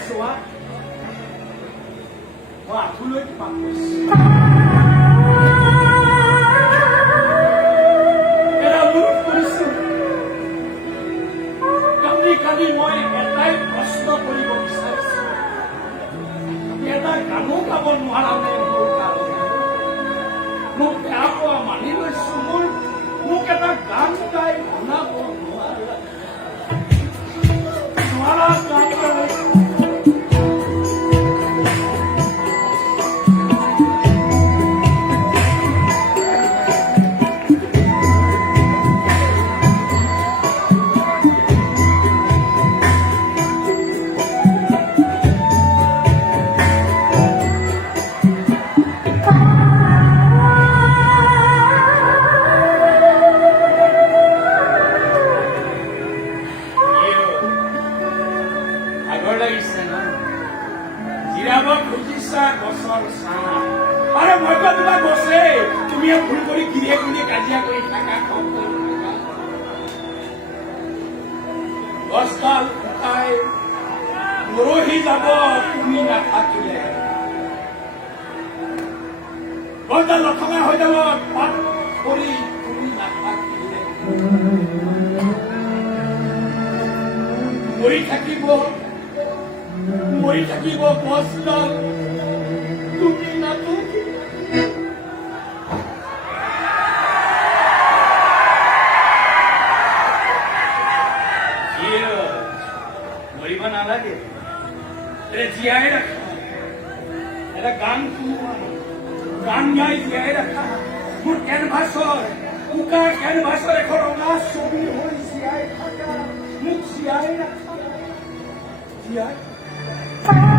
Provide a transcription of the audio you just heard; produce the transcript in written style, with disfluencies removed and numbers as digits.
চোৱা মই আঁঠুলৈ পাক কৰিছো এৰা লোভ কৰিছো কান্দি কান্দি মই এটাই প্ৰশ্ন কৰিব বিচাৰিছো এটা গানো গাব নোৱাৰা নে মোৰ কাৰণে মোক বেয়া পোৱা মানি লৈছো মোক এটা গান গাই শুনাব নোৱাৰা গান গাইছো ভুল কৰি গিৰিয়ে গুৰিয়ে কাজিয়া কৰি থাকা গছডাল শুকাই মৰহি যাব তুমি নাথাকিলে গছডাল লথঙা হৈ যাব পাত পৰি তুমি নাথাকিলে মৰি থাকিব গছডাল তুমি নাথাকিলে মৰিব নালাগে জীয়াই ৰাখা এটা গান শুনোৱা গান গাই জীয়াই ৰাখা মোৰ কেনভাছৰ উকা কেনভাছৰ এখন ৰঙা ছবি হৈ জীয়াই থাকা মোক জীয়াই ৰাখা জীয়াই